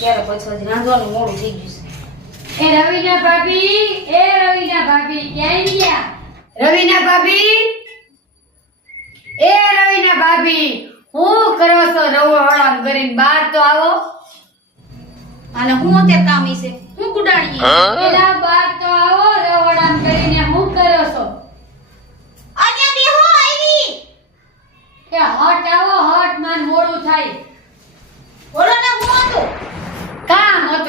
ક્યારે પછી રાંધવાનું મોડું થઈ ગયું છે. એ રવિના ભાભી એ રવિના ભાભી ક્યાં ગયા? રવિના ભાભી? એ રવિના ભાભી હું કરો છો રવો હળામ કરીને બહાર તો આવો. અને હું અત્યારે કામ છે. હું કુડાણીએ એના બાર તો આવો રવડામ કરીને હું કરો છો? અહીંયા બે હો આવી. કે હટ આવો હટ માન મોડું થાય બોલો ને હું હતું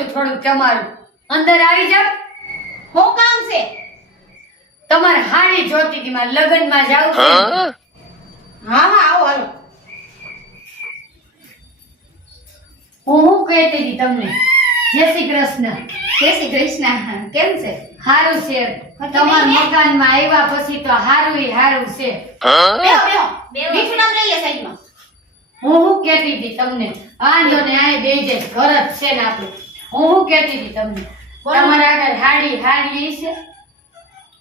કામ હતું થોડુંક તમારું અંદર આવી જાવ હું કામ છે? તમારે હાડી જોતી હતી મારે લગ્નમાં જાવ છે. હા? હા આવો હાલો. હું હું કહેતી હતી તમને? જય શ્રી કૃષ્ણ. જય શ્રી કૃષ્ણ. કેમ છે? હારું છે. તમારા મકાનમાં આવ્યા પછી તો હારું હારું છે. બેહો બેહો. મીઠું નામ લઈ લે સાઈડમાં. હું હું કહેતી હતી તમને? વાંધો ને આ બે જે ઘર જ છે ને આપણું. હું હું કહેતી હતી તમને. તમારા આગળ હાડી હાડી છે?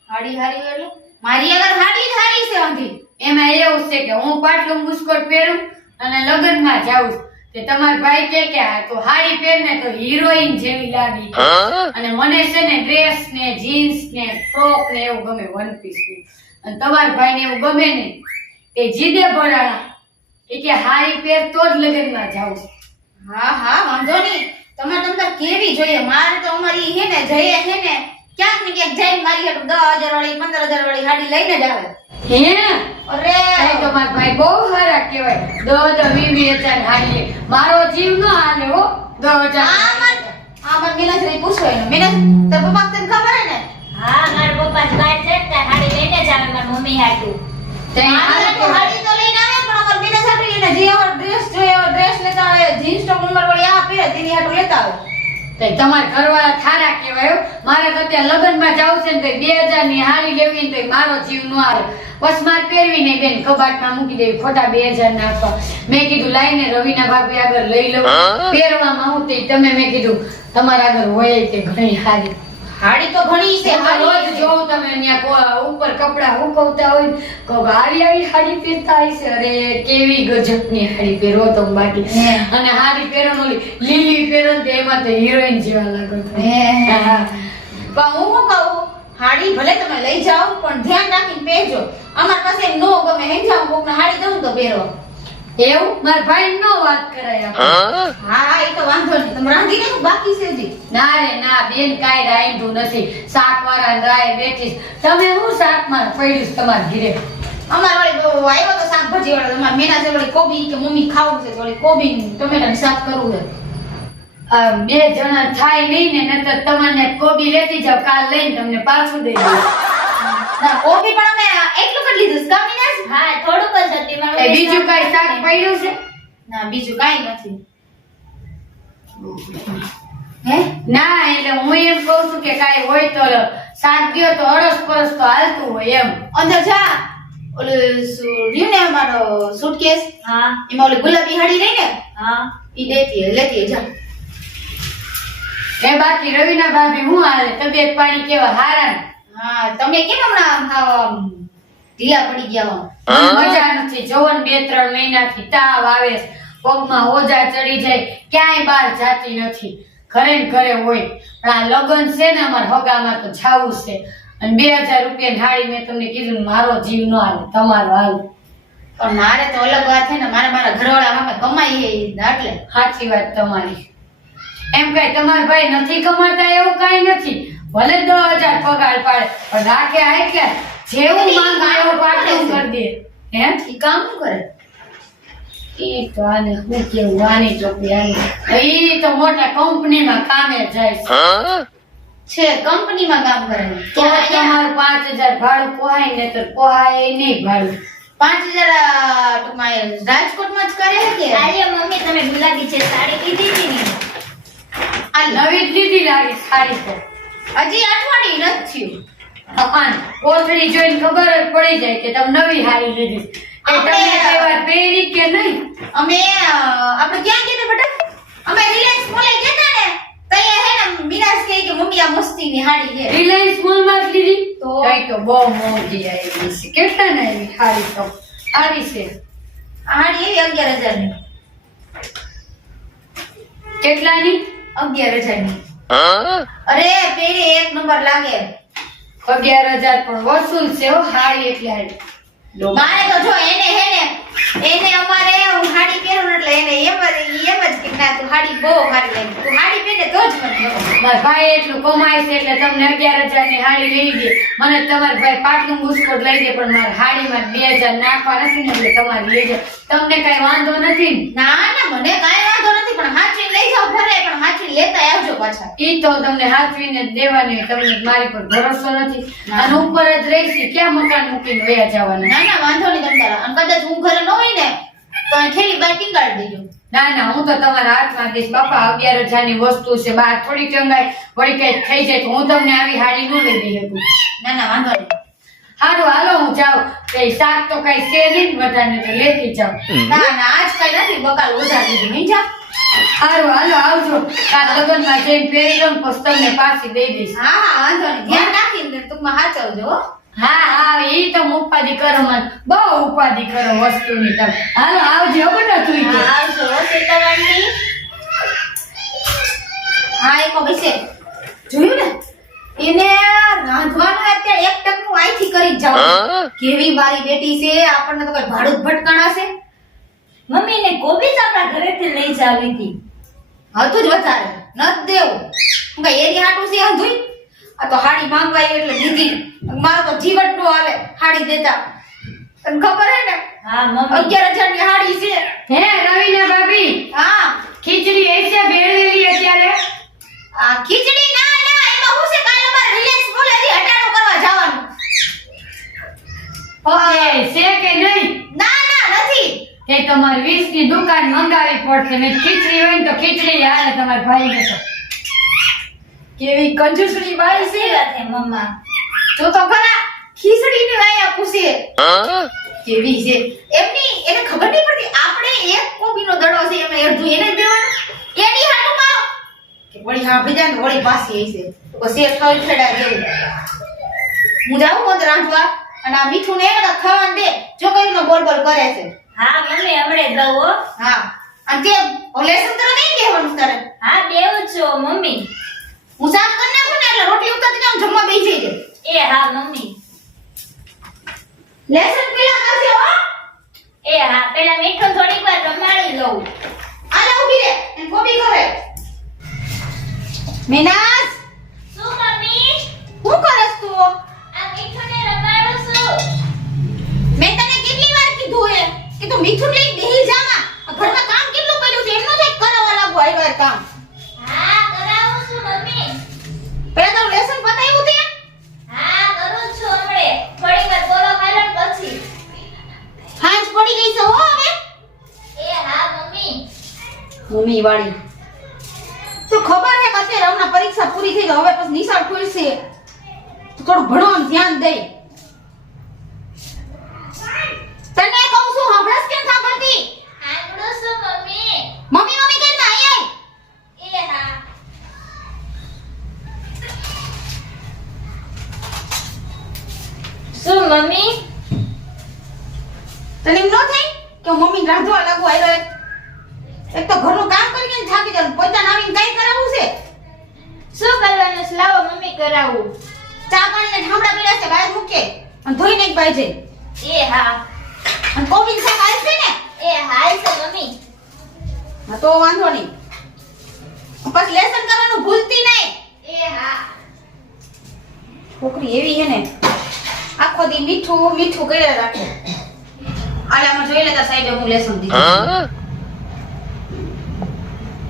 હાડી હાડી એટલે મારી આગળ હાડી જ હાડી છે અંધી એમાં એવું છે કે હું પાટલું મુસ્કોટ પહેરું અને લગ્નમાં જાઉં છું. તમાર તમારા ભાઈ કે કે આ તો હાડી પહેરને તો હિરોઈન જેવી લાગી. અને મને છે ને ડ્રેસ ને જીન્સ ને ફ્રોક ને એવું ગમે વન પીસ ને. અને તમારા ભાઈ ને એવું ગમે ને તે જીદે ભરાણા એ કે હાડી પહેર તો જ લગ્નમાં જાઉં છું. હા હા વાંધો નહીં. તમારે તમને કેવી જોઈએ? મારે તો અમારી હે ને જઈએ હે ને ક્યાંક ને ક્યાંક જઈને મારી હાટુ દસ હજાર વાળી પંદર હજાર વાળી હાડી લઈને જ આવે. હે? અરે! એ તો મારા ભાઈ બહુ સારા કહેવાય. દસ હજાર વી વી હજાર ગાડી મારો જીવ ન હાલે હો. દસ હજાર આમાં આમાં મીનાજ રે એને. ને મીનાજ તાર પપ્પા તને ખબર હે ને? હા મારા પપ્પા જ બહાર જતા હાડી લઈને જ આવે મારી મમ્મી હાટુ. તે હાડી તો લઈને આવે પણ અમાર મીનાજ હાટુ એને જે એવો ડ્રેસ જોઈએ એવો ડ્રેસ લેતા આવે જીન્સ ટોપ નંબર વાળી આ પહેરે તેની હાટું લેતા આવે. તો તમારે ઘરવાળા થારા કહેવાય મારે તો ત્યાં લગ્નમાં જાવ છે ને તો બે હજારની હાડી લેવી ને તો મારો જીવ નો આવે બસ મારે પહેરવી નહીં બેન કબાટમાં મૂકી દેવી ખોટા બે હજાર નાખવા. મેં કીધું લાઈને રવિના ભાભી આગળ લઈ લઉં. પહેરવામાં હું તે તમે મેં કીધું તમારા આગળ હોય તે ઘણી હારી. હાડી તો ઘણી છે રોજ જોઉં તમે અહીંયા ઉપર કપડા હુકવતા હોય કહો આવી આવી હાડી પહેરતા હશે અરે કેવી ગજબની હાડી પહેરો તો બાકી. અને હાડી પહેરો ઓલી લીલી પહેરો એમાં તો હિરોઈન જેવા લાગો. પણ હું શું કહું? હાડી ભલે તમે લઈ જાઓ પણ ધ્યાન રાખીને પહેરજો. અમાર પાસે નો ગમે હે જાઓ કોકને હાડી દઉં તો પહેરો. એવું? મારા ભાઈ નો વાત કરાય હા? હા એ તો વાંધો નહીં. તમે રાંધી નાખો બાકી છે હજી. ના રે ના બેન કાંઈ રાંધ્યું નથી. શાક વાળા રાય બેઠી તમે હું શાકમાં પડ્યું તમારા ઘીરે? અમાર વાળી આવ્યો તો શાકભાજી વાળો અમાર મેના છે વળી કોબી કે મમ્મી ખાવું છે તો કોબી ને ટમેટાનું શાક કરવું છે. આ બે જણા થાય નહીં ને નતર તમને કોબી લેતી જાવ કાલ લઈને તમને પાછું દઈ દઉં. ના કોબી પણ અમે એટલું જ લીધું. કામ હા થોડુંક જ હતી મારું એ બીજું કઈ શાક પડ્યું છે? ના બીજું કાંઈ નથી. હે? ના એટલે હું એમ કહું છું કે કાંઈ હોય તો શાક ગયો તો અરસ પરસ તો હાલતું હોય એમ. અંદર જા. ઓલું રહ્યું ને અમારો સુટકેસ હા. એમાં ઓલી ગુલાબી હાડી રહી ને? હા. ઈ લેતી લેતી હે, જા. એ બાકી રવિના ભાભી હું હાલે? તબિયત પાણી કેવા? હારા ને? હા તમે કેમ હમણાં ઢીલા પડી ગયા હો? મજા નથી જોવો બે ત્રણ મહિનાથી તાવ આવે છે. પગમાં ઓજા ચડી જાય ક્યાંય બહાર જાતી નથી. ઘરે ને ઘરે હોય. પણ આ લગ્ન છે ને અમાર હગામાં તો જાવું છે. અને બે હજાર રૂપિયા ઢાળી મેં તમને કીધું મારો જીવ ન હાલે તમારો હાલ. પણ મારે તો અલગ વાત છે ને મારે મારા ઘરવાળા હામે કમાઈએ એટલે. સાચી વાત તમારી. એમ કઈ તમારા ભાઈ નથી કમાતા એવું કઈ નથી. ભલે દસ હજાર પગાર પાડે પણ રાખે આ એટલે જેવું માંગ આવ્યો પાટલું કરી દે. હે? ઈ કામ શું કરે? ઈ તો આને હું કેવું આની ટોપી આની. ઈ તો મોટા કંપનીમાં કામે જાય છે. છે કંપનીમાં કામ કરે. તો તમારું પાંચ હજાર ભાડું પોહાય ને તો પોહાય નહીં ભાડું. પાંચ હજાર આ ટૂંકમાં રાજકોટ રાજકોટમાં જ કરે છે કે? આજે મમ્મી તમે ગુલાબી છે સાડી લીધી હતી ને? આ નવી જ લીધી લાગી સારી તો. હજી અઠવાડિયું નથી થયું. કોથળી જોઈને ખબર જ પડી જાય કે તમે નવી હારી લીધી. આપણે- કઈ પહેરી કે નહીં? અમે આપણે ક્યાં ગયા બેટા? અમે રિલાયન્સ મોલે ગયા ને તઈએ હે ને મિરાજ કહે કે મમ્મી આ મસ્તીની હાડી છે. રિલાયન્સ મોલમાં લીધી? તો? કઈ તો બહુ મોંઘી આવી છે. કેટલા ને આવી હાડી તો? આવી છે? આ હાડી એવી અગિયાર હજારની કેટલાની? અગિયાર હજારની. અરે પેલી એક નંબર લાગે. અગિયાર હજાર પણ વસૂલ છે હાડી એટલે હાડી મારે તો જો એને હે ને એને અમારે હું હાડી પહેરું એટલે એને એમ જ એમ જ કે ના તું હાડી બહુ સારી લાગી. તું હાડી પહેરે તો જ મને મારા ભાઈ એટલું કમાય છે એટલે તમને અગિયાર હજારની હાડી લઈ દે. મને તમારા ભાઈ પાટલું બુસ્કોટ લઈ દે પણ મારા હાડીમાં બે હજાર નાખવા નથી ને એટલે તમારે લઈ જાય તમને કઈ વાંધો નથી ના? ના મને કઈ વાંધો નથી લઈ જાવ ભલે પણ હાથી લેતા આવજો પાછા. ઈ તો તમને હાથવીને દેવાની તમને મારી પર ભરોસો નથી. અને ઉપર જ રહીશી ક્યાં મકાન મૂકીને વયા જવાના? ના ના વાંધો નહીં તમ તારા. અને કદાચ હું ઘરે ન હોય ને તો ખેલી બાર ટીંગાડી દેજો. ના ના હું તો તમારા હાથમાં દઈશ બાપા અગિયાર હજારની વસ્તુ છે બહાર થોડી ચંગાઈ વળી કઈ થઈ જાય તો હું તમને આવી હાડી ન લઈ દઈ શકું. ના ના વાંધો નહીં. હારું હાલો હું જાઉં. કઈ શાક તો કઈ ને બધાને તો લેતી જાઉં. ના ના આજ કઈ નથી બકાલ ઉધાર દીધું નહીં જા. હારું હાલો આવજો. આ લગનમાં જઈને પહેરી લઉં પછી તમને પાછી દઈ દઈશ. હા હા વાંધો નહીં. ધ્યાન રાખીને ટૂંકમાં હાચવજો હા. હા ઈ તો હું ઉપાધિ કરો મને બહુ ઉપાધિ કરો વસ્તુની તમે. હાલો આવજો બેટા તું આવજો હો, શીતળાંટી. હા એક વિશે જોયું ને? એને રાંધવાનું અત્યારે એક ટકનું આઈથી કરી જ જાવ કેવી મારી બેટી છે? આપણને તો કઈ ભાડું ભટકાણા છે. મમ્મીને કોબીજ આપણા ઘરેથી લઈ જાવી હતી. હતું જ વધારે. ન દેવું. હું કઈ એની હાટું છે અંધુઈ આ તો હાડી માંગવા આવી એટલે દીધી મારો તો જીવટ નો હાલે. હાડી દેતા. તને ખબર હે ને? હા મમ્મી. અગિયાર હજારની હાડી છે. હે રવિના ભાભી હા ખીચડી એસે ભેળવેલી અત્યારે આ ખીચડી ના ના એમાં હું છે કાલે અમારે રિલાયન્સ મોલ હજી હટાણું કરવા જવાનું ઓકે છે કે નહીં ના ના નથી તમારી વીસની દુકાન મંગાવી પડશે. મેં ખીચડી હોય ને તો ખીચડી હાલે તમારા ભાઈને તો. કેવી કંજૂસડી બાઈ છે? હે મમ્મા? જો તો ખરા ખીચડી ની વાય પૂછે. કેવી છે? એમની એને ખબર નહીં પડતી આપણે એક કોબીનો દડો છે એમાં અડધું એને દેવાનું. એની હાટું મારો કે વળી હા જાય ને વળી પાછી આવી છે. તો પછી એક ખડ જેવું હું જાઉં મત રાંધવા. અને આ મીઠું ને એને ખાવાનું દે. જો કઈ નો બોલ બોલ કરે છે. હા મમ્મી હમણે દઉં હો. હા. અને તે લેસન કરવા નહીં કહેવાનું તારે? હા દેવું છો મમ્મી. હું સાફ કરી નાખું ને એટલે રોટલી ઉતારતી જાઉં જમવા બેસી જજે એ હા મમ્મી. લેસન પેલા કરજે હો. એ હા પેલા મીઠું થોડીક વાર રમાડી લઉં. આલે ઊભી રે. કોબી ખવે મીનાસ શું મમ્મી? શું કરસ તું? આ મીઠું ને રમાડું છું. મેં તને કેટલી વાર કીધું હે કે તું મીઠું લઈ બેહી જામાં આ ઘરમાં કામ કેટલું પડ્યું છે એમનું થાય કરાવવા લાગુ આઈ વાર કામ હા કરાવું છું મમ્મી પેલા તારું લેસન પતાવ્યું તે હા કરું છું હમણે થોડીક વાર બોલો ખાલો ને પછી હાંજ પડી ગઈ છે હો હવે એ હા મમ્મી મમ્મી વાળી તો ખબર હે કે અત્યારે પરીક્ષા પૂરી થઈ ગઈ હવે પછી નિશાળ ખુલશે. તો થોડું ભણવાનું ધ્યાન દે. તને કહું છું હમણાં કેમ સાંભળતી આંગળો છું મમ્મી મમ્મી મમ્મી કેમ આઈ એ હા શું, મમ્મી? તને એમ ન થઈ કે મમ્મી રાંધવા લાગુ આવ્યો? એક તો ઘરનું કામ કરીને થાકી જાવ પોતાને આવીને કઈ કરાવવું છે? શું કરવાનું છે? લાવો મમ્મી કરાવું. ચા પાણીને ઠામડા પીડા છે બહાર મૂકે. અને ધોઈને એક ભાઈ જઈ એ હા. અને કોબીન શાક આવશે ને? એ હાલ છે મમ્મી. હા તો વાંધો નહીં. પછી લેસન કરવાનું ભૂલતી નહીં. એ હા. છોકરી એવી છે ને આખો દી મીઠું મીઠું કર્યા રાખે. આલામાં જોઈ લેતા સાઈડે હું લેસન દીધું.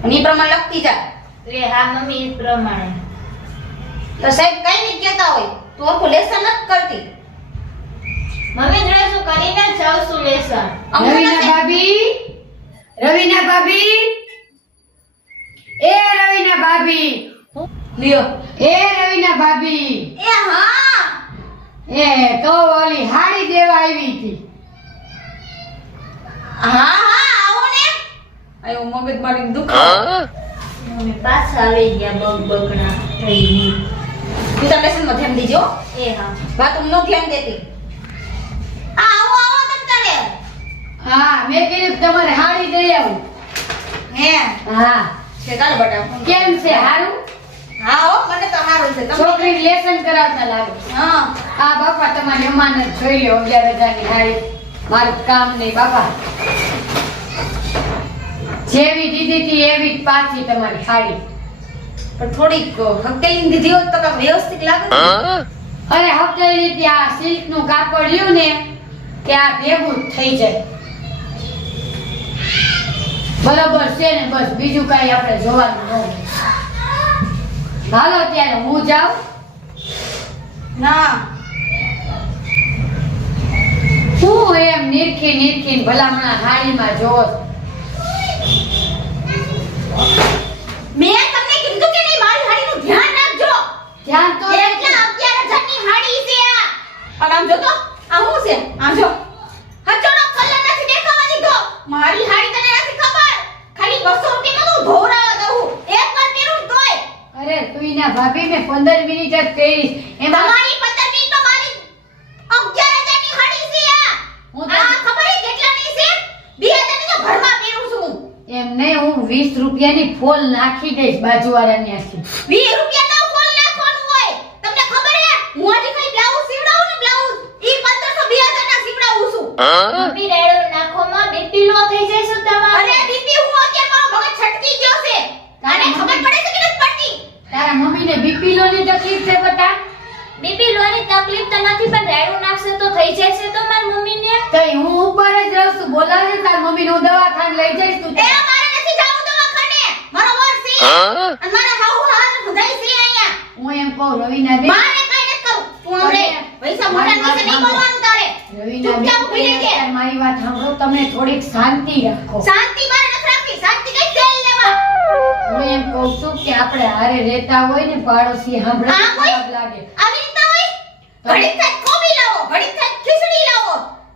અને ઈ પ્રમાણે લખતી જા એ હા મમ્મી એ પ્રમાણે. તો સાહેબ કઈ નહીં કહેતા હોય તું આખું લેસન નથી કરતી. મમ્મી જોડે શું કરીને જાઉં છું લેસન. રવિના ભાભી રવિના ભાભી. એ રવિના ભાભી. લ્યો. એ રવિના ભાભી. એ હા. એ તો ઓલી હાડી દેવા આવી હતી. હા હા. આયો મગજ મારી દુખાવો. મમ્મી પાછા આવી ગયા બગ બગણા થઈ તું તાર લેસનમાં ધ્યાન દેજો. એ હા. વાત નો ધ્યાન દેતી. આ આવો આવો તમ તારે. હા મેં કીધું કે તમારે હાડી દઈ આવું. હે? હા. છે ચાલો બટા. કેમ છે હારું? હા હો મને તો સારું છે. તમે? છોકરી લેસન કરાવતા લાગે. હા. હા બાપા તમારી અમાનત જોઈ લો અગિયાર હજારની હારી. મારું કામ નહીં બાપા. જેવી દીધી હતી એવી જ પાછી તમારી સાડી પણ થોડીક હકેલી દીધી હોત તો વ્યવસ્થિત લાગે અરે હકેલી દીધી આ સિલ્કનું કાપડ લ્યું ને કે આ ભેગું થઈ જાય. બરાબર છે ને બસ બીજું કઈ આપણે જોવાનું ન હાલો ત્યારે હું જાઉં? ના. હું એમ નિરખી નિરખી ભલામણા હાડીમાં જોવો છો. મેં તમને કીધું કે નહીં મારી હાડીનું ધ્યાન રાખજો. ધ્યાન તો એટલા અગિયાર હજારની હાડી છે આ. અને આમ જો તો આ શું છે? આમ જો. હચોડો કલર નથી દેખાવા દીધો. મારી હાડી તને નથી ખબર? ખાલી 200 રૂપિયા નું ધોવરાવા દઉં એક વાર પહેરું તોય. અરે તું એના ભાભી મે પંદર મિનિટ જ પહેરીશ એમાં મારી 11000 ની હાડી છે આ હું તો- આ ખબર છે કેટલાની છે 2000 ની તો ઘરમાં પહેરું છું હું. એમને હું વીસ રૂપિયાની ફોલ નાખી દઈશ બાજુવાળાની આથી 20 રૂપિયા તો ફોલ નાખવાનું હોય. તમને ખબર છે હું હજી કઈ બ્લાઉઝ સીવડાવું ને બ્લાઉઝ ઈ 1500 2000 ના સીવડાવું છું. મમ્મી રેડું નાખોમાં બીપી લો થઈ જશે તમારે. અરે દીદી હું અત્યારે મારો મગજ છટકી ગયો છે. આને ખબર પડે છે કે નથી પડતી? તારા મમ્મીને બીપી લોની તકલીફ છે બટા બીપી લો ની તકલીફ તો નથી પણ રેડું નાખશે તો થઈ જશે તો મારી મમ્મીને. તઈ હું ઉપર જ રહું છું બોલાવે તાર મમ્મીને હું દવાખાને લઈ જઈશ તું એ મારે નથી જાવું દવાખાને મારો વર છે અને મારા હાઉ હાર હૃદય છે અહીંયા હું એમ કહું રવિના બેન મારે કઈ નથી કરવું તું હમણે પૈસા મોટા વિશે નહીં બોલવાનું તારે રવિના બેન ચૂપચાપ ઊભી રહેજે. અત્યારે મારી વાત સાંભળો તમે થોડીક શાંતિ રાખો. શાંતિ મારે નથી રાખવી. શાંતિ કઈ તેલ લેવા? હું એમ કહું છું કે આપણે હારે રહેતા હોય ને પાડોશી સાંભળે? ખરાબ લાગે. આવી રીતે હોય? ઘડી થાય કોબી લાવો ઘડી થાય ખીચડી લાવો.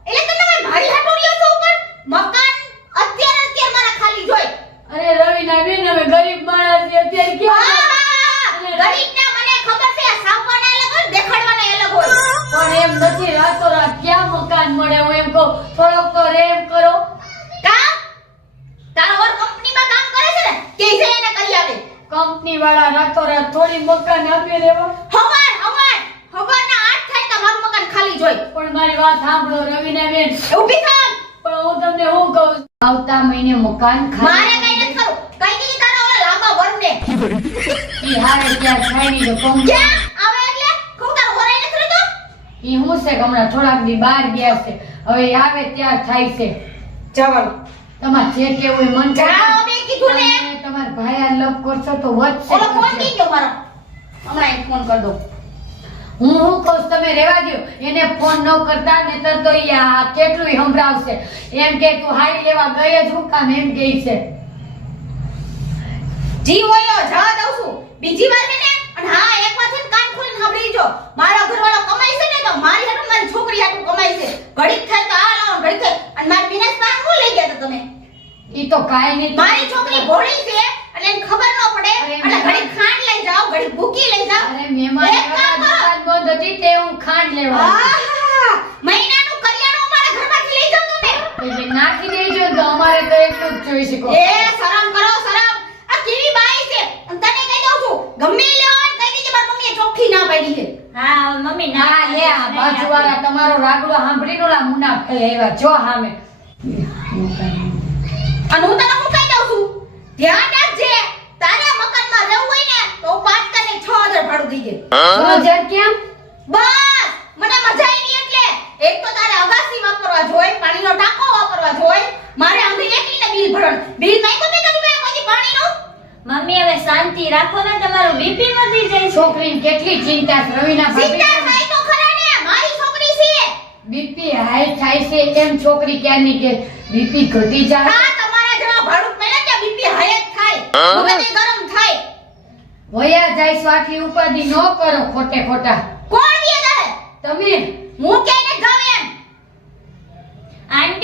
એટલે તમે મારી હાટોડીઓ છો ઉપર? મકાન અત્યારે અત્યારે મારા ખાલી જોઈ અરે રવિના બેન હવે ગરીબ માણસ છે અત્યારે કેવું ગરીબના મને ખબર છે સાવવાના અલગ હોય દેખાડવાના અલગ હોય. પણ એમ નથી રાતોરાત ક્યાં મકાન મળે? હું એમ કહું થોડોક તો રેમ કરો કામ તારો વર કંપનીમાં કામ કરે છે ને કે છે એને કરી આવે વાળા રાતોરાત થોડી મકાન આપી દેવો. હવાર હવાર. હવારના આઠ થાય તો મારું મકાન ખાલી જોઈ. પણ મારી વાત સાંભળો રવિના બેન. ઊભી થાવ પણ હું તમને હું કહું? આવતા મહિને મકાન મારે કઈ નથી કરું કઈ દીધી કરો ઓલા લાંબા વરને. ઈ હારે ત્યાં ખાઈ તો કોમ આવે એટલે? કહું તારો નથી રહેતો? ઈ હું છે કે હમણાં થોડાક દી બહાર ગયા છે. હવે આવે ત્યાં થાય છે. જવાનું. તમારે જે કેવું એ મન જાઓ મેં કીધું ને. અને ભાઈ આ લવ કરશો તો વધશે ઓલો ફોન. કી ગયો મારો. હમણાં એક ફોન કરી દો હું હું કહું તમે રેવા દો એને ફોન ન કરતા નહીતર તો ઈ આ કેટલુંય સંભળાવશે. એમ કે તું હાઈ લેવા ગઈ જ હું કામ એમ કહે છે. જી હોય જવા દઉં છું. બીજી વાર ને હા એક વાત છે ને કાન ખોલીને સાંભળી જો મારો ઘરવાળો કમાય છે ને તો મારી હાટુ મારી છોકરી હાટુ કમાય છે. ઘડીક થાય તો આ લાવો ઘડીક થાય. અને મારી બિનેશ પાસે શું લઈ ગયા તમે? ઈ તો કાઈ નહીં મારી છોકરી ભોળી છે એટલે એને ખબર ન પડે. એટલે ઘડીક ખાંડ લઈ જાઓ ઘડીક ભૂકી લઈ જાઓ. અરે મહેમાન એક કામ કરો. બંધ હતી તે હું ખાંડ લેવા! મહિનાનું કરિયાણું અમારા ઘરમાંથી લઈ જાવ તમે. નાખી દેજો તો અમારે તો એટલું જ જોઈ શકો એ શરમ કરો શરમ આ કેવી બાઈ છે અને તને કહી દઉં છું ગમે એ લેવા હોય ને કહી દેજે મારી મમ્મીએ ચોખ્ખી ના પાડી મમ્મી ના ના લે આ બાજુવાળા તમારો રાગડો સાંભળીને લા મુના ફેલ આવ્યા. જો હામે. અને હું તને શું કહી દઉં છું? ધ્યાન રાખજે તારે મકાનમાં રહેવું હોય ને તો પાંચ છ હજાર ભાડું દીજે દે હજાર કેમ? બસ મને મજા આવી એટલે. એક તો તારે અગાસી વાપરવા જોઈ પાણીનો ટાંકો વાપરવા જોઈ મારે આંગળી એકલીને બિલ ભરવાનું બિલ નહીં તો મેં તારી પાસે કોઈ પાણીનું મમ્મી હવે શાંતિ રાખો ને તમારું બીપી વધી જાય છોકરીને કેટલી ચિંતા છે. રવિના ચિંતા થાય તો ખરા ને મારી છોકરી છે. બીપી હાઈ થાય છે એમ છોકરી ક્યાંની કે બીપી ઘટી જાય? હા તમારા જેવા ભાડું મેલે કે બીપી હાઈ જ થાય. મગજ ગરમ થાય. વયા જાય આટલી ઉપાધિ ન કરો ખોટે ખોટા. કોણ વે તમે? હું એમ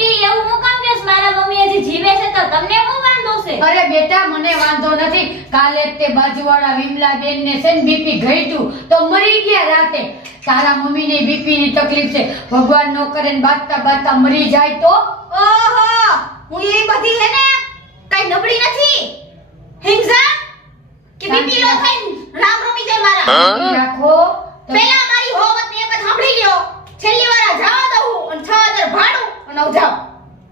આંટી એવું હું કામ કેસ મારા મમ્મી હજી જીવે છે તો તમને હું વાંધો છે? અરે બેટા મને વાંધો નથી. કાલે તે બાજુવાળા વિમલા બેન ને છે ને બીપી ઘટ્યું. તો મરી ગયા રાતે. તારા મમ્મી ને બીપી ની તકલીફ છે. ભગવાન નો કરે ને બાતતા બાતતા મરી જાય તો? ઓહો! હું એ બધી હે ને કઈ નબળી નથી? હિંસા કે બીપી લો થઈ રામ રમી જાય મારા. રાખો તો પેલા મારી હોવત ને એક જ સાંભળી લ્યો છેલ્લી વાર આ જવા દઉં અને છ હજાર હવે જાઓ.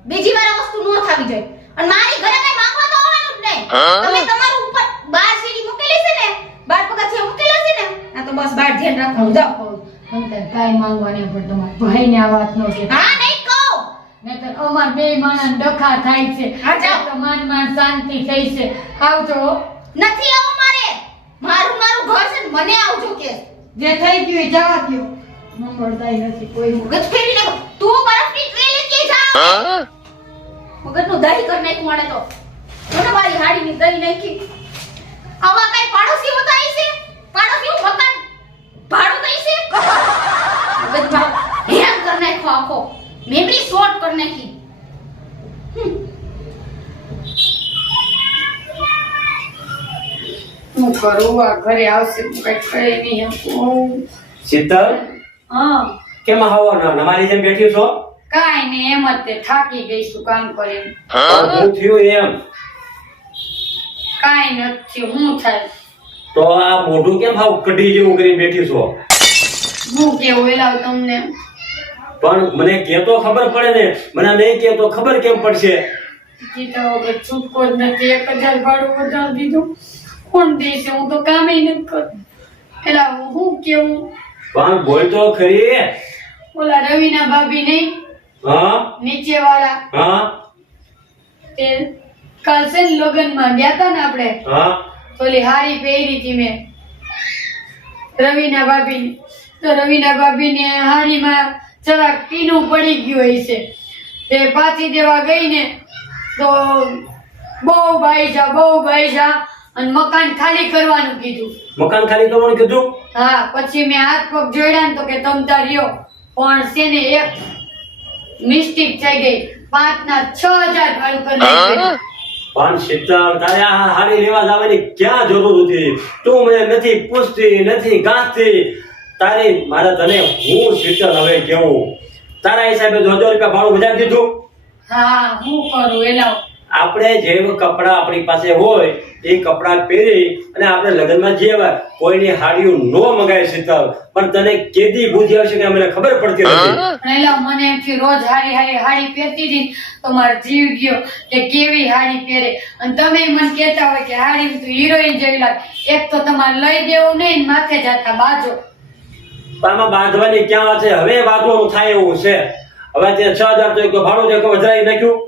બીજી વાર આ વસ્તુ નો થાવી જોઈએ. અને મારી ઘરે કઈ માંગવા તો આવવાનું જ નહીં. તમે તમારું ઉપર બાર સીડી મૂકેલી છે ને બાર પગથિયા મૂકેલા છે ને આ તો બસ બાર ધ્યાન રાખવાનું. જાઓ. અંતર તાર કાંઈ પણ તમારા ભાઈને આ વાત નો કે હા નહીં કહો. નહીતર અમાર બે માણસ ડખા થાય છે. હા, જાઓ. તો માન માન શાંતિ થઈ છે. આવજો નથી આવું મારે. મારું મારું ઘર છે ને મને આવજો કે. જે થઈ ગયું એ જવા દ્યો. સાંભળતાય નથી કોઈ. મગજ ફેરવી નાખો તું બરફની ટ્રે લેકે જા મગજનું દહીં કરી નાખ્યું મને તો. મને મારી હાડીની દહીં નાખી. આવા કઈ પાડોશી હોતા હશે પાડોશી મકાન ભાડું દઈ છે? મગજમાં હેરાન કરી નાખ્યો આખો. મેમરી શોર્ટ કરી નાખી. શું કરું? આ ઘરે આવશે હું કઈ કરે નહીં શીતલ? હા. કેમ આવો ન અમારી જેમ બેઠી છો? કાંઈ નહીં એમ જ તે થાકી ગઈ છું કામ કરીને. હું? થયું એમ? કાંઈ નથી હું થાય? તો આ મોઢું કેમ હાવ કઢી જેવું કરી બેઠી છો? હું કેવું એલાવ તમને? પણ મને કેતો ખબર પડે ને. મને નહીં કે તો ખબર કેમ પડશે? કીધા છૂટકો જ નથી. એક હજાર ભાડું વધારી દીધું. કોણ દેશે? હું તો કામે નથી કરતી. એલા હું કેવું? પણ બોલ તો ખરી. ઓલા રવિના ભાભી નહીં? હા? નીચે વાળા હા? તે કાલ છે ને લગ્નમાં ગયા તા ને આપણે. હા? ઓલી હારી પહેરી હતી મેં. રવિના ભાભી તો રવિના ભાભીને હારીમાં જરાક ટીનું પડી ગયું હશે તે પાછી દેવા ગઈ ને તો બહુ બાઈજા બહુ બાઈજા અને મકાન ખાલી કરવાનું કીધું. મકાન ખાલી કરવાનું કીધું? હા પછી મેં હાથ પગ જોડ્યા ને તો કે તમતા રહ્યો. પણ છે ને એક મિસ્ટેક થઈ ગઈ. પાંચ ના છ હજાર ભાડું કરી નાખ્યું. પણ શીતલ તારે આ હાડી લેવા જવાની ક્યાં જરૂર હતી? તું મને નથી પૂછતી નથી ગાંઠતી. તારે મારા તને હું શીતલ હવે કેવું? તારા હિસાબે જો હજાર રૂપિયા ભાડું વધારી દીધું. હા હું કરું એલાવ આપણે જે કપડા આપણી પાસે હોય એ કપડા પહેરી અને આપણે લગ્નમાં જેવા કોઈની હાડીઓ નો મગાવી શીતલ પણ તને કેદી બુદ્ધિ આવશે કે અમને ખબર પડતી નથી? મને એમ થયું રોજ હાડી હાડી હાડી પહેરતી હતી તો મારો જીવ ગયો કે કેવી હાડી પહેરે. અને તમે મને કહેતા હોય કે હાડી તું હિરોઈન જેવી લાગે. એક તો તમારે લઈ દેવું નહીં માથે જતા બાજો. આમાં બાંધવાની ક્યાં વાત છે? હવે બાંધવાનું થાય એવું છે. હવે તે છ હજાર તો એક ભાડું જે વધારી નાખ્યું.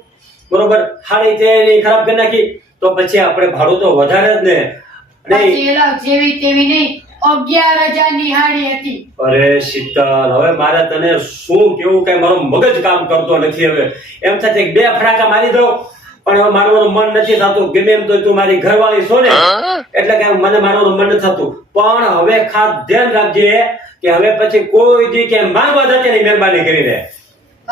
બરોબર? હાડી તે એની ખરાબ કરી નાખી. તો પછી આપણે ભાડું તો વધારે જ ને. જેવી તેવી નહીં. અગિયાર હજારની હતી. અરે શીતલ હવે મારે તને શું કેવું કઈ મારો મગજ કામ કરતો નથી હવે. એમ થાય બે ફડાકા મારી દઉં પણ હવે મારવાનું મન નથી થતું. ગમે એમ તો તું મારી ઘરવાળી છો ને એટલે કે મને મારવાનું મન નથી થતું. પણ હવે ખાસ ધ્યાન રાખજે કે હવે પછી કોઈ દી કે માંગવા જશે નહીં મહેરબાની કરીને.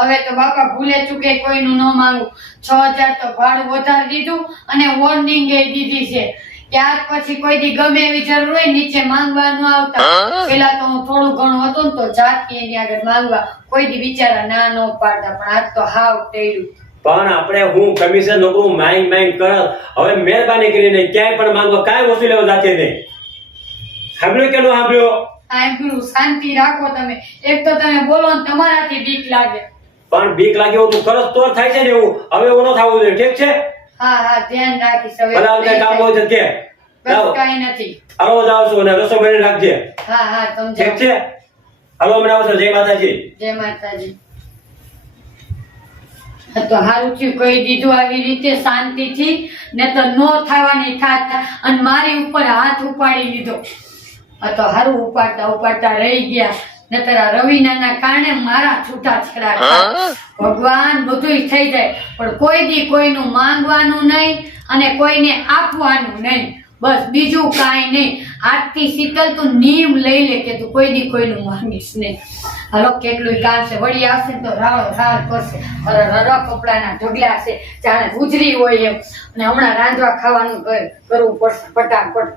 હવે તો બાપા ભૂલે ચૂકે કોઈનું ન માંગુ છ હજાર તો ભાડું વધારી દીધું અને વોર્નિંગ એ દીધી છે. ત્યાર પછી કોઈ દી ગમે એવી જરૂર હોય નીચે માંગવા ન આવતા. પેલા તો હું થોડું ઘણું હતું ને તો જાતી એની આગળ માંગવા. કોઈ દી બિચારા ના ન પાડતા પણ આજ તો હાવ ટેડ્યું પણ આપણે હું કમિશન નોકરું માંગ માંગ કર હવે મહેરબાની કરીને ક્યાંય પણ માંગો કાંઈ વસ્તુ લેવા જાતે નહીં. સાંભળ્યું કે ન સાંભળ્યો? સાંભળ્યું. શાંતિ રાખો તમે. એક તો તમે બોલો ને તમારાથી બીક લાગે. પણ બીક લાગે એવું તું કરસ તો થાય છે ને એવું. હવે એવું ન થવું જોઈએ ઠીક છે? હા હા ધ્યાન રાખીશ હવે. ભલે કામ હોય છે કે. બસ જાઓ નથી. આવો જાવ છું અને રસો બની રાખજે. હા હા ઠીક છે? હાલો હમણાં આવશો. જય માતાજી. જય માતાજી. તો હારું થયું કહી દીધું આવી રીતે શાંતિથી. ને તો નો થવાની થાત. અને મારી ઉપર હાથ ઉપાડી લીધો. તો હારું ઉપાડતા ઉપાડતા રહી ગયા. ને તારા રવિનાના કારણે મારા છૂટા છેડા ભગવાન બધું થઈ જાય પણ કોઈ દી કોઈનું માંગવાનું નહીં અને કોઈને આપવાનું નહીં. બસ બીજું કાંઈ નહીં. આજથી શીતલ તું નિયમ લઈ લે કે તું કોઈ દી કોઈનું માંગીશ નહીં. હાલો કેટલું કાશે વળી આવશે તો રાવ રાવ કરશે. અરે રરા કપડાના ઢગલા છે જાણે ગુજરી હોય એમ. અને હમણાં રાંધવા ખાવાનું કરવું પડશે ફટાફટ.